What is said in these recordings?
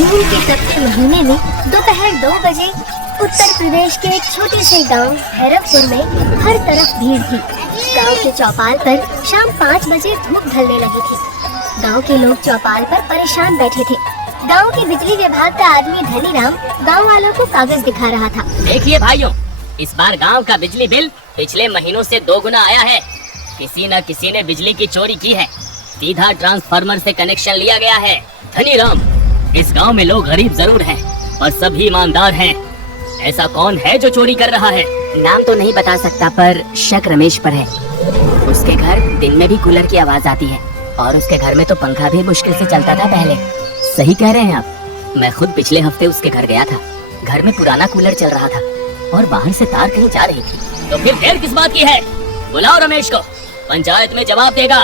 जून के तपते महीने में दोपहर 2 बजे उत्तर प्रदेश के एक छोटे से गांव भैरवपुर में हर तरफ भीड़ थी। गांव के चौपाल पर शाम 5 बजे धूप ढलने लगी थी। गांव के लोग चौपाल पर परेशान बैठे थे। गांव के बिजली विभाग का आदमी धनीराम गांव वालों को कागज दिखा रहा था। देखिए भाइयों, इस बार गांव का बिजली बिल पिछले महीनों से 2 गुना आया है। किसी न किसी ने बिजली की चोरी की है। सीधा ट्रांसफार्मर से कनेक्शन लिया गया है। धनीराम, इस गांव में लोग गरीब जरूर हैं, पर सभी ईमानदार हैं। ऐसा कौन है जो चोरी कर रहा है? नाम तो नहीं बता सकता, पर शक रमेश पर है। उसके घर दिन में भी कूलर की आवाज आती है और उसके घर में तो पंखा भी मुश्किल से चलता था पहले। सही कह रहे हैं आप। मैं खुद पिछले हफ्ते उसके घर गया था। घर में पुराना कूलर चल रहा था और बाहर से तार कहीं जा रही थी। तो फिर देर किस बात की है? बुलाओ रमेश को, पंचायत में जवाब देगा।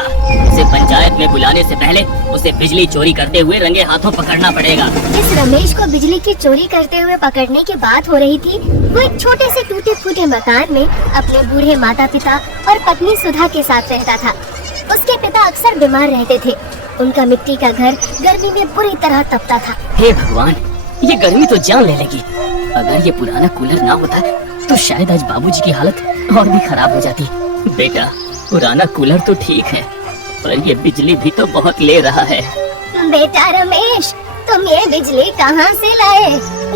उसे पंचायत में बुलाने से पहले उसे बिजली चोरी करते हुए रंगे हाथों पकड़ना पड़ेगा। इस रमेश को बिजली की चोरी करते हुए पकड़ने की बात हो रही थी। वो एक छोटे से टूटे फूटे मकान में अपने बूढ़े माता पिता और पत्नी सुधा के साथ रहता था। उसके पिता अक्सर बीमार रहते थे। उनका मिट्टी का घर गर्मी में बुरी तरह तपता था। हे भगवान, ये गर्मी तो जान ले लेगी। अगर ये पुराना कूलर ना होता तो शायद आज बाबूजी की हालत और भी खराब हो जाती। बेटा, पुराना कूलर तो ठीक है, पर ये बिजली भी तो बहुत ले रहा है। बेटा रमेश, तुम ये बिजली कहाँ से लाए?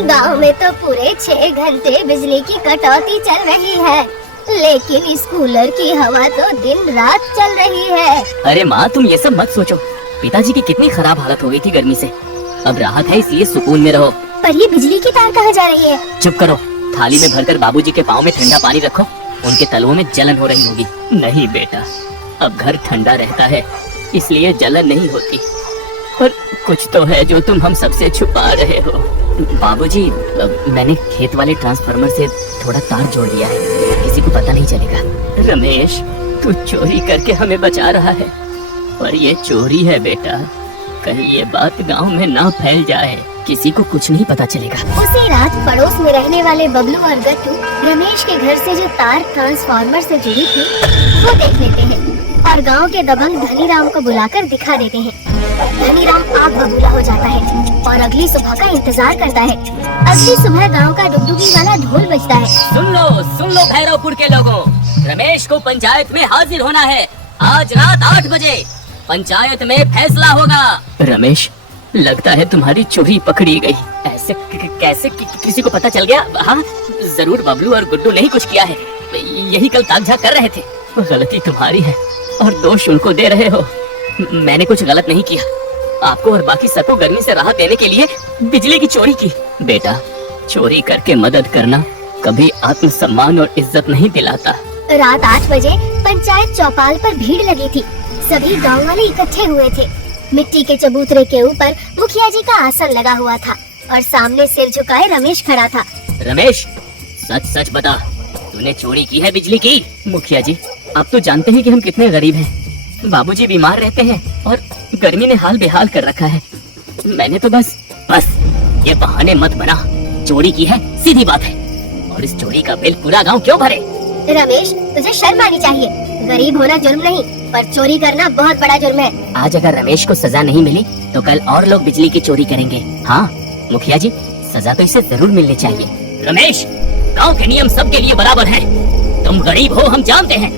गांव में तो पूरे 6 घंटे बिजली की कटौती चल रही है, लेकिन इस कूलर की हवा तो दिन रात चल रही है। अरे माँ, तुम ये सब मत सोचो। पिताजी की कितनी खराब हालत हो गई थी गर्मी से। अब राहत है, इसलिए सुकून में रहो। पर ये बिजली की तार कहाँ जा रही है? चुप करो। थाली में भरकर बाबूजी के पाँव में ठंडा पानी रखो। उनके तलवों में जलन हो रही होगी। नहीं बेटा, अब घर ठंडा रहता है, इसलिए जलन नहीं होती। पर कुछ तो है जो तुम हम सबसे छुपा रहे हो। बाबूजी, मैंने खेत वाले ट्रांसफार्मर से थोड़ा तार जोड़ लिया है, किसी को पता नहीं चलेगा। रमेश, तू चोरी करके हमें बचा रहा है, पर ये चोरी है बेटा। कहीं ये बात गांव में ना फैल जाए, किसी को कुछ नहीं पता चलेगा। उसी रात पड़ोस में रहने वाले बबलू और गट्टू रमेश के घर से जो तार ट्रांसफार्मर से जुड़ी थी वो देख लेते हैं और गांव के दबंग धनीराम को बुलाकर दिखा देते हैं। धनीराम आग बबूला हो जाता है और अगली सुबह का इंतजार करता है। अगली सुबह गांव का डुगडुगी वाला ढोल बजता है। सुन लो भैरवपुर के लोगों, रमेश को पंचायत में हाजिर होना है। आज रात 8 बजे पंचायत में फैसला होगा। रमेश, लगता है तुम्हारी चोरी पकड़ी गई। ऐसे कैसे किसी को पता चल गया? हाँ, जरूर बबलू और गुड्डू ने ही कुछ किया है। यही कल ताक-झाक कर रहे थे। गलती तुम्हारी है और दोष उनको दे रहे हो। मैंने कुछ गलत नहीं किया। आपको और बाकी सबको गर्मी से राहत देने के लिए बिजली की चोरी की। बेटा, चोरी करके मदद करना कभी आत्मसम्मान और इज्जत नहीं दिलाता। रात 8 बजे पंचायत चौपाल पर भीड़ लगी थी। सभी गाँव वाले इकट्ठे हुए थे। मिट्टी के चबूतरे के ऊपर मुखिया जी का आसन लगा हुआ था और सामने सिर झुकाए रमेश खड़ा था। रमेश, सच सच बता, तूने चोरी की है बिजली की? मुखिया जी, आप तो जानते हैं कि हम कितने गरीब हैं। बाबूजी बीमार रहते हैं और गर्मी ने हाल बेहाल कर रखा है। मैंने तो बस ये बहाने मत बना। चोरी की है, सीधी बात है। और इस चोरी का बिल पूरा गाँव क्यों भरे? रमेश, तुझे शर्म आनी चाहिए। गरीब होना जुर्म नहीं, पर चोरी करना बहुत बड़ा जुर्म है। आज अगर रमेश को सजा नहीं मिली तो कल और लोग बिजली की चोरी करेंगे। हाँ मुखिया जी, सजा तो इसे जरूर मिलनी चाहिए। रमेश, गांव के नियम सबके लिए बराबर हैं। तुम गरीब हो, हम जानते हैं,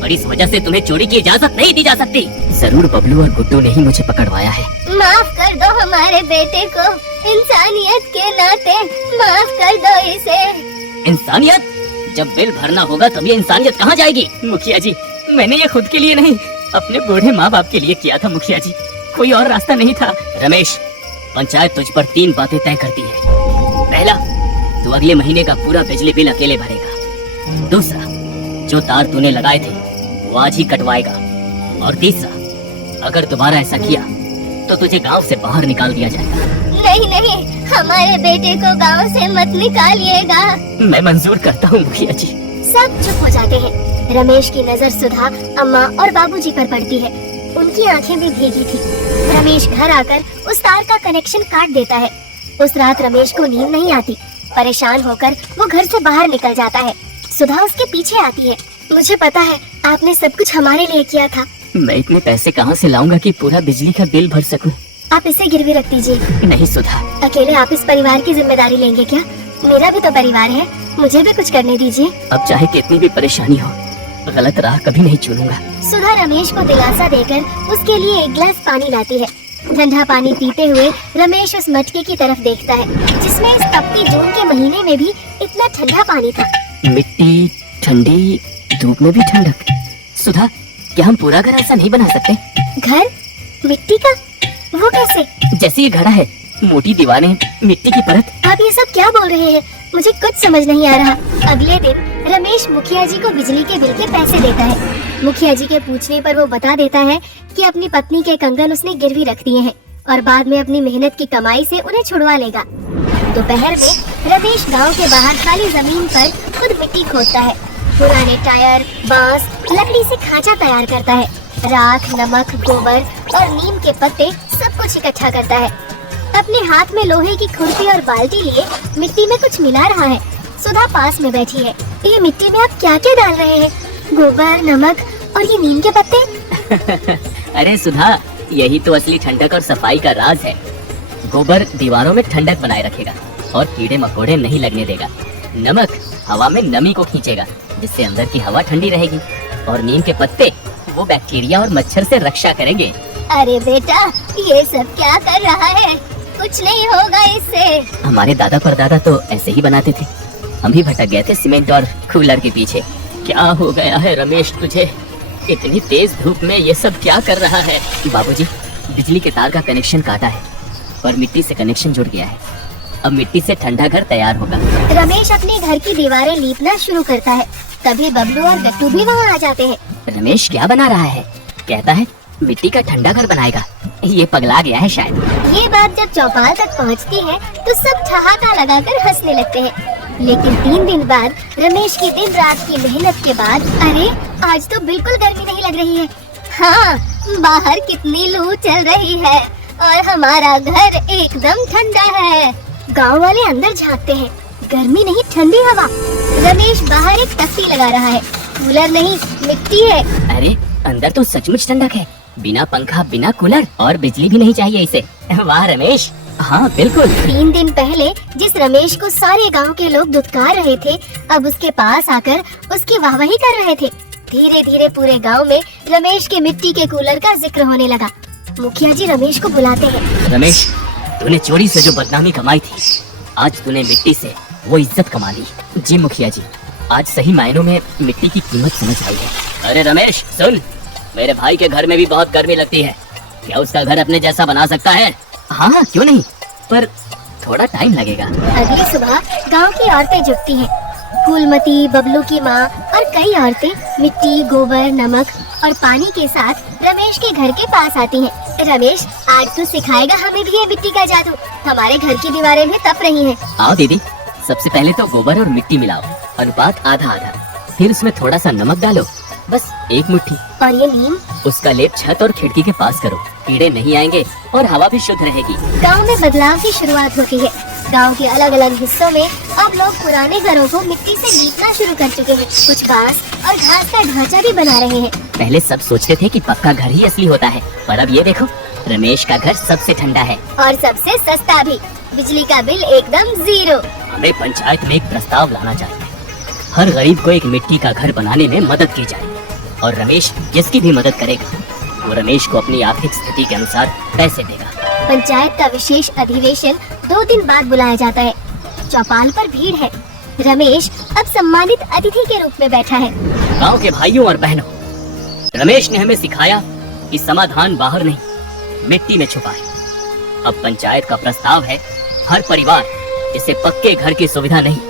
पर इस वजह से तुम्हें चोरी की इजाजत नहीं दी जा सकती। जरूर बबलू और गुड्डू ने ही मुझे पकड़वाया है। माफ कर दो हमारे बेटे को, इंसानियत के नाते माफ कर दो इसे। इंसानियत? जब बिल भरना होगा तब ये इंसानियत कहाँ जाएगी? मुखिया जी, मैंने ये खुद के लिए नहीं, अपने बूढ़े माँ बाप के लिए किया था मुखिया जी। कोई और रास्ता नहीं था। रमेश, पंचायत तुझ पर 3 बातें तय करती है। पहला, तू अगले महीने का पूरा बिजली बिल अकेले भरेगा। दूसरा, जो तार तूने लगाए थे वो आज ही कटवाएगा। और तीसरा, अगर दोबारा ऐसा किया तो तुझे गांव से बाहर निकाल दिया जाएगा। नहीं नहीं, हमारे बेटे को गांव से मत निकालिएगा। मैं मंजूर करता हूँ मुखिया जी। सब चुप हो जाते हैं। रमेश की नजर सुधा, अम्मा और बाबूजी पर पड़ती है। उनकी आंखें भी भीगी थी। रमेश घर आकर उस तार का कनेक्शन काट देता है। उस रात रमेश को नींद नहीं आती। परेशान होकर वो घर से बाहर निकल जाता है। सुधा उसके पीछे आती है। मुझे पता है आपने सब कुछ हमारे लिए किया था। मैं इतने पैसे कहाँ से लाऊंगा कि पूरा बिजली का बिल भर सकूं? आप इसे गिरवी रख दीजिए। नहीं सुधा, अकेले आप इस परिवार की जिम्मेदारी लेंगे क्या? मेरा भी तो परिवार है, मुझे भी कुछ करने दीजिए। अब चाहे कितनी भी परेशानी हो, गलत राह कभी नहीं चुनूंगा। सुधा रमेश को दिलासा देकर उसके लिए एक गिलास पानी लाती है। ठंडा पानी पीते हुए रमेश उस मटके की तरफ देखता है जिसमें इस तपती जून के महीने में भी इतना ठंडा पानी था। मिट्टी ठंडी, धूप में भी ठंडक। सुधा, क्या हम पूरा घर ऐसा नहीं बना सकते? घर मिट्टी का? वो कैसे? जैसे ये घड़ा है, मोटी दीवारें, मिट्टी की परत। आप ये सब क्या बोल रहे हैं? मुझे कुछ समझ नहीं आ रहा। अगले दिन रमेश मुखिया जी को बिजली के बिल के पैसे देता है। मुखिया जी के पूछने पर वो बता देता है कि अपनी पत्नी के कंगन उसने गिरवी रख दिए हैं और बाद में अपनी मेहनत की कमाई से उन्हें छुड़वा लेगा। दोपहर में रमेश गांव के बाहर खाली जमीन पर खुद मिट्टी खोदता है। पुराने टायर, बांस, लकड़ी से खांचा तैयार करता है। राख, नमक, गोबर और नीम के पत्ते सब कुछ इकट्ठा करता है। अपने हाथ में लोहे की खुरपी और बाल्टी लिए मिट्टी में कुछ मिला रहा है। सुधा पास में बैठी है। ये मिट्टी में आप क्या क्या डाल रहे हैं? गोबर, नमक और ये नीम के पत्ते? अरे सुधा, यही तो असली ठंडक और सफाई का राज है। गोबर दीवारों में ठंडक बनाए रखेगा और कीड़े मकोड़े नहीं लगने देगा। नमक हवा में नमी को खींचेगा जिससे अंदर की हवा ठंडी रहेगी। और नीम के पत्ते वो बैक्टीरिया और मच्छर से रक्षा करेंगे। अरे बेटा, ये सब क्या कर रहा है? कुछ नहीं होगा इससे। हमारे दादा परदादा तो ऐसे ही बनाते थे। हम भी भटक गए थे सीमेंट और कूलर के पीछे। क्या हो गया है रमेश तुझे? इतनी तेज धूप में ये सब क्या कर रहा है? बाबूजी, बिजली के तार का कनेक्शन काटा है पर मिट्टी से कनेक्शन जुड़ गया है। अब मिट्टी से ठंडा घर तैयार होगा। रमेश अपने घर की दीवारें लीपना शुरू करता है। तभी बबलू और गट्टू भी वहाँ आ जाते हैं। रमेश क्या बना रहा है? कहता है मिट्टी का ठंडा घर बनाएगा। ये पगला गया है शायद। ये बात जब चौपाल तक पहुँचती है तो सब ठहाका लगाकर हंसने लगते हैं। लेकिन 3 दिन बाद रमेश की दिन रात की मेहनत के बाद, अरे आज तो बिल्कुल गर्मी नहीं लग रही है। हाँ, बाहर कितनी लू चल रही है और हमारा घर एकदम ठंडा है। गांव वाले अंदर झांकते हैं। गर्मी नहीं, ठंडी हवा। रमेश बाहर एक तख्ती लगा रहा है। कूलर नहीं, मिट्टी है। अरे अंदर तो सचमुच ठंडक है। बिना पंखा, बिना कूलर और बिजली भी नहीं चाहिए इसे। वाह रमेश, हाँ बिल्कुल। 3 दिन पहले जिस रमेश को सारे गांव के लोग दुत्कार रहे थे, अब उसके पास आकर उसकी वाहवाही कर रहे थे। धीरे धीरे पूरे गांव में रमेश के मिट्टी के कूलर का जिक्र होने लगा। मुखिया जी रमेश को बुलाते हैं। रमेश, तूने चोरी से जो बदनामी कमाई थी, आज तूने मिट्टी से वो इज्जत कमा ली। जी मुखिया जी, आज सही मायनों में मिट्टी की कीमत समझ आई है। अरे रमेश सुन, मेरे भाई के घर में भी बहुत गर्मी लगती है। क्या उसका घर अपने जैसा बना सकता है? हाँ क्यों नहीं, पर थोड़ा टाइम लगेगा। अगली सुबह गांव की औरतें जुटती हैं। फूलमती, बबलू की माँ और कई औरतें मिट्टी, गोबर, नमक और पानी के साथ रमेश के घर के पास आती हैं। रमेश, आज तू सिखाएगा हमें भी ये मिट्टी का जादू। हमारे घर की दीवारें भी तप रही हैं। आओ दीदी, सबसे पहले तो गोबर और मिट्टी मिलाओ, अनुपात आधा आधा। फिर उसमें थोड़ा सा नमक डालो, बस 1 मुट्ठी। और ये नीम? उसका लेप छत और खिड़की के पास करो। कीड़े नहीं आएंगे और हवा भी शुद्ध रहेगी। गांव में बदलाव की शुरुआत होती है। गांव के अलग अलग हिस्सों में अब लोग पुराने घरों को मिट्टी से लीपना शुरू कर चुके हैं। कुछ बांस और घास का ढांचा भी बना रहे हैं। पहले सब सोचते थे कि पक्का घर ही असली होता है, पर अब ये देखो, रमेश का घर सबसे ठंडा है और सबसे सस्ता भी। बिजली का बिल एकदम 0। हमें पंचायत में एक प्रस्ताव लाना चाहिए। हर गरीब को एक मिट्टी का घर बनाने में मदद की जाए और रमेश जिसकी भी मदद करेगा वो रमेश को अपनी आर्थिक स्थिति के अनुसार पैसे देगा। पंचायत का विशेष अधिवेशन 2 दिन बाद बुलाया जाता है। चौपाल पर भीड़ है। रमेश अब सम्मानित अतिथि के रूप में बैठा है। गांव के भाइयों और बहनों, रमेश ने हमें सिखाया कि समाधान बाहर नहीं, मिट्टी में छुपा है। अब पंचायत का प्रस्ताव है, हर परिवार जिसे पक्के घर की सुविधा नहीं,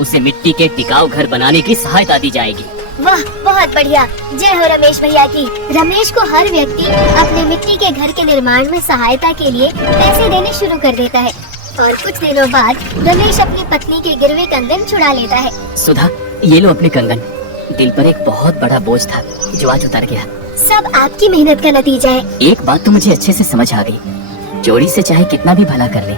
उसे मिट्टी के टिकाऊ घर बनाने की सहायता दी जाएगी। वाह, बहुत बढ़िया। जय हो रमेश भैया की। रमेश को हर व्यक्ति अपने मिट्टी के घर के निर्माण में सहायता के लिए पैसे देने शुरू कर देता है और कुछ दिनों बाद रमेश अपनी पत्नी के गिरवे कंगन छुड़ा लेता है। सुधा, ये लो अपने कंगन। दिल पर एक बहुत बड़ा बोझ था जो आज उतर गया। सब आपकी मेहनत का नतीजा है। एक बात तो मुझे अच्छे से समझ आ गई, चोरी से चाहे कितना भी भला कर ले,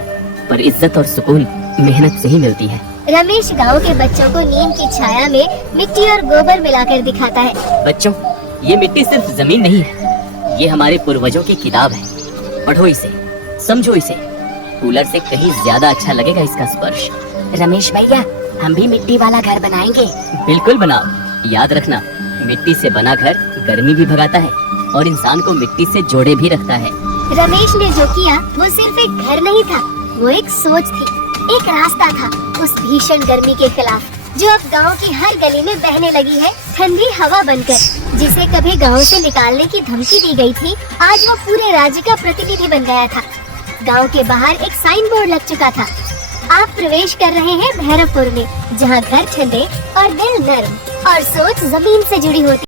पर इज्जत और सुकून मेहनत से ही मिलती है। रमेश गांव के बच्चों को नीम की छाया में मिट्टी और गोबर मिलाकर दिखाता है। बच्चों, ये मिट्टी सिर्फ जमीन नहीं है, ये हमारे पूर्वजों की किताब है। पढ़ो इसे समझो इसे, कूलर से कहीं ज्यादा अच्छा लगेगा इसका स्पर्श। रमेश भैया, हम भी मिट्टी वाला घर बनाएंगे। बिल्कुल बनाओ। याद रखना, मिट्टी से बना घर गर्मी भी भगाता है और इंसान को मिट्टी से जोड़े भी रखता है। रमेश ने जो किया वो सिर्फ एक घर नहीं था, वो एक सोच थी, एक रास्ता था उस भीषण गर्मी के खिलाफ, जो अब गांव की हर गली में बहने लगी है ठंडी हवा बनकर। जिसे कभी गांव से निकालने की धमकी दी गई थी, आज वो पूरे राज्य का प्रतिनिधि बन गया था। गांव के बाहर एक साइन बोर्ड लग चुका था, आप प्रवेश कर रहे हैं भैरवपुर में, जहां घर ठंडे और दिल नर्म और सोच जमीन से जुड़ी होती